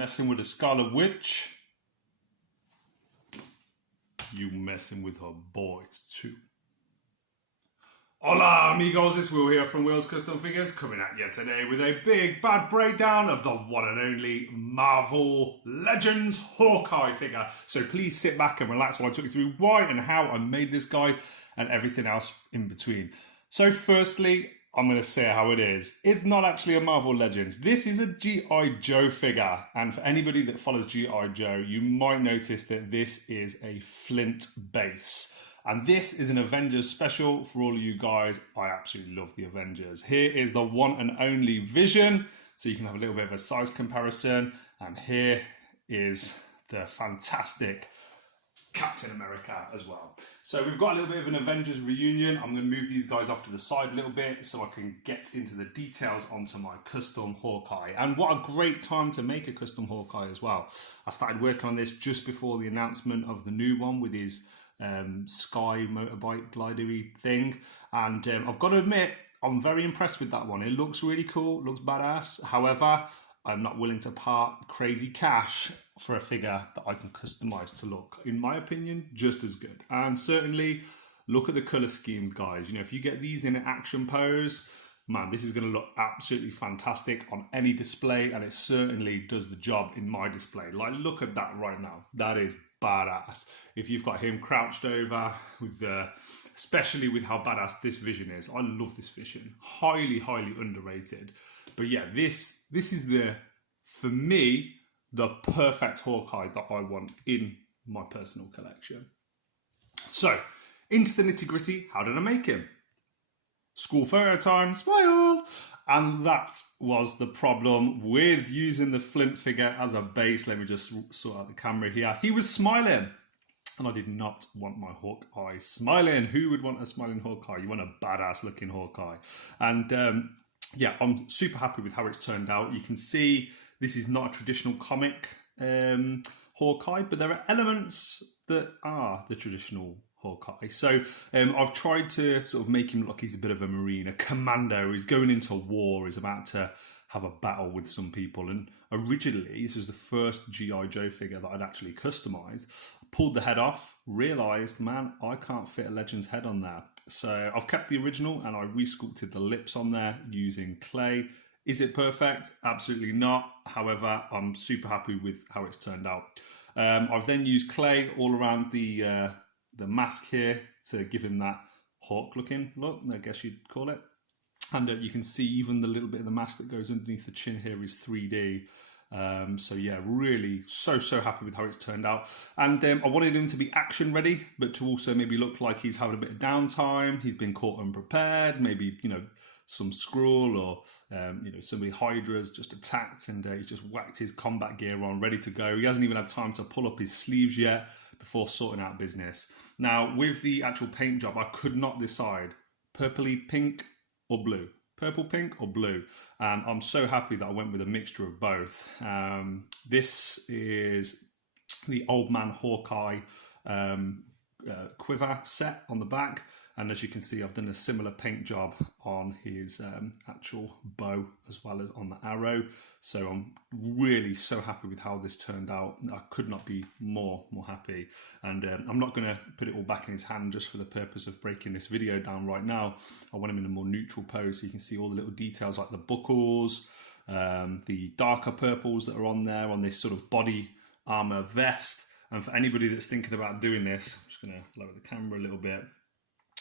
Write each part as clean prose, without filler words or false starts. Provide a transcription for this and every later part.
messing with a Scarlet Witch, you messing with her boys too. Hola amigos, it's Will here from Will's Custom Figures, coming at you today with a big bad breakdown of the one and only Marvel Legends Hawkeye figure. So please sit back and relax while I talk you through why and how I made this guy and everything else in between. So firstly, I'm going to say how it is. It's not actually a Marvel Legends. This is a Gi Joe figure. And for anybody that follows Gi Joe, you might notice that this is a Flint base. And this is an Avengers special for all of you guys. I absolutely love the Avengers. Here is the one and only Vision. So you can have a little bit of a size comparison. And here is the fantastic Captain America as well. So we've got a little bit of an Avengers reunion. I'm going to move these guys off to the side a little bit so I can get into the details onto my custom Hawkeye. And what a great time to make a custom Hawkeye as well. I started working on this just before the announcement of the new one with his sky motorbike glidery thing, and I've got to admit I'm very impressed with that one. It looks really cool, looks badass. However, I'm not willing to part crazy cash for a figure that I can customize to look, in my opinion, just as good. And certainly look at the color scheme, guys. You know, if you get these in an action pose, man, this is going to look absolutely fantastic on any display, and it certainly does the job in my display. Like, look at that right now. That is badass. If you've got him crouched over, with especially with how badass this Vision is. I love this Vision. Highly, highly underrated. But yeah, this is for me, the perfect Hawkeye that I want in my personal collection. So, into the nitty gritty, how did I make him? School photo time, smile! And that was the problem with using the Flint figure as a base. Let me just sort out the camera here. He was smiling, and I did not want my Hawkeye smiling. Who would want a smiling Hawkeye? You want a badass looking Hawkeye. And yeah, I'm super happy with how it's turned out. You can see this is not a traditional comic Hawkeye, but there are elements that are the traditional Hawkeye. So I've tried to sort of make him look like he's a bit of a Marine, a commando. He's going into war, he's about to have a battle with some people. And originally, this was the first Gi Joe figure that I'd actually customized. Pulled the head off, realized, man, I can't fit a Legends head on there. So I've kept the original and I resculpted the lips on there using clay. Is it perfect? Absolutely not. However, I'm super happy with how it's turned out. I've then used clay all around the mask here to give him that hawk looking look, I guess you'd call it. And you can see even the little bit of the mask that goes underneath the chin here is 3D. So yeah, really so happy with how it's turned out. And I wanted him to be action ready, but to also maybe look like he's having a bit of downtime. He's been caught unprepared, maybe, you know, some Skrull or you know, somebody Hydra's just attacked and he's just whacked his combat gear on, ready to go. He hasn't even had time to pull up his sleeves yet before sorting out business. Now, with the actual paint job, I could not decide purpley pink or blue. Purple, pink or blue. And I'm so happy that I went with a mixture of both. This is the Old Man Hawkeye quiver set on the back. And as you can see, I've done a similar paint job on his actual bow as well as on the arrow. So I'm really so happy with how this turned out. I could not be more happy. And I'm not going to put it all back in his hand just for the purpose of breaking this video down right now. I want him in a more neutral pose so you can see all the little details like the buckles, the darker purples that are on there on this sort of body armor vest. And for anybody that's thinking about doing this, I'm just going to lower the camera a little bit.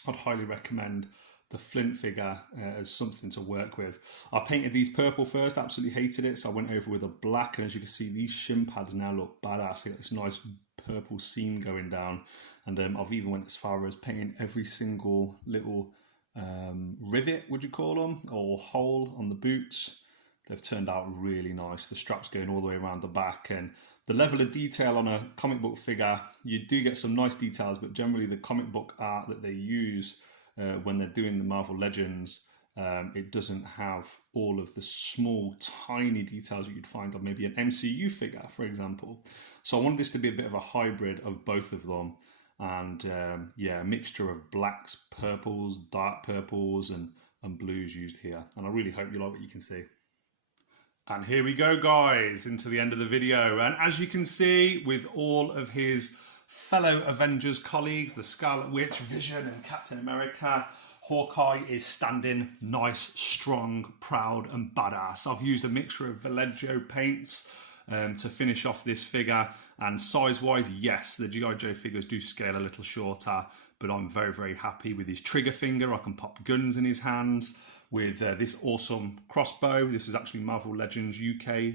I'd highly recommend the Flint figure as something to work with. I painted these purple first, absolutely hated it, so I went over with a black, and as you can see, these shin pads now look badass. They got this nice purple seam going down, and I've even went as far as painting every single little rivet, would you call them, or hole on the boots. They've turned out really nice. The straps going all the way around the back, and the level of detail on a comic book figure, you do get some nice details, but generally the comic book art that they use when they're doing the Marvel Legends, it doesn't have all of the small, tiny details that you'd find on maybe an MCU figure, for example. So I wanted this to be a bit of a hybrid of both of them. And yeah, a mixture of blacks, purples, dark purples, and blues used here. And I really hope you like what you can see. And here we go, guys, into the end of the video. And as you can see, with all of his fellow Avengers colleagues, the Scarlet Witch, Vision and Captain America, Hawkeye is standing nice, strong, proud and badass. I've used a mixture of Vallejo paints to finish off this figure. And size-wise, yes, the Gi Joe figures do scale a little shorter, but I'm very, very happy with his trigger finger. I can pop guns in his hands. With this awesome crossbow. This is actually Marvel Legends UK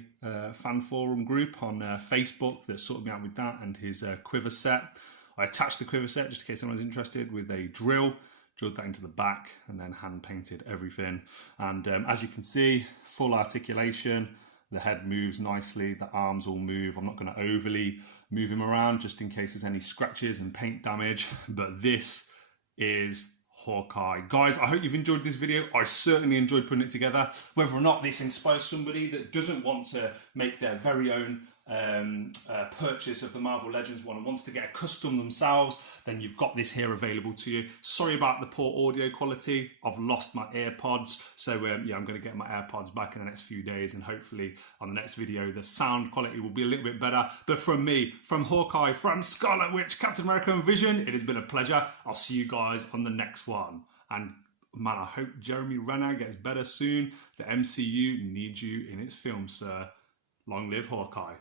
fan forum group on Facebook that sorted me out with that, and his quiver set. I attached the quiver set just in case anyone's interested with a drilled that into the back, and then hand painted everything. And as you can see, full articulation. The head moves nicely, the arms all move. I'm not going to overly move him around just in case there's any scratches and paint damage, but this is Hawkeye. Guys, I hope you've enjoyed this video. I certainly enjoyed putting it together. Whether or not this inspires somebody that doesn't want to make their very own purchase of the Marvel Legends one and wants to get a custom themselves, then you've got this here available to you. Sorry about the poor audio quality. I've lost my AirPods, so yeah, I'm going to get my AirPods back in the next few days, and hopefully on the next video the sound quality will be a little bit better. But from me, from Hawkeye, from Scarlet Witch, Captain America and Vision, it has been a pleasure. I'll see you guys on the next one. And man, I hope Jeremy Renner gets better soon. The MCU needs you in its film, sir. Long live Hawkeye.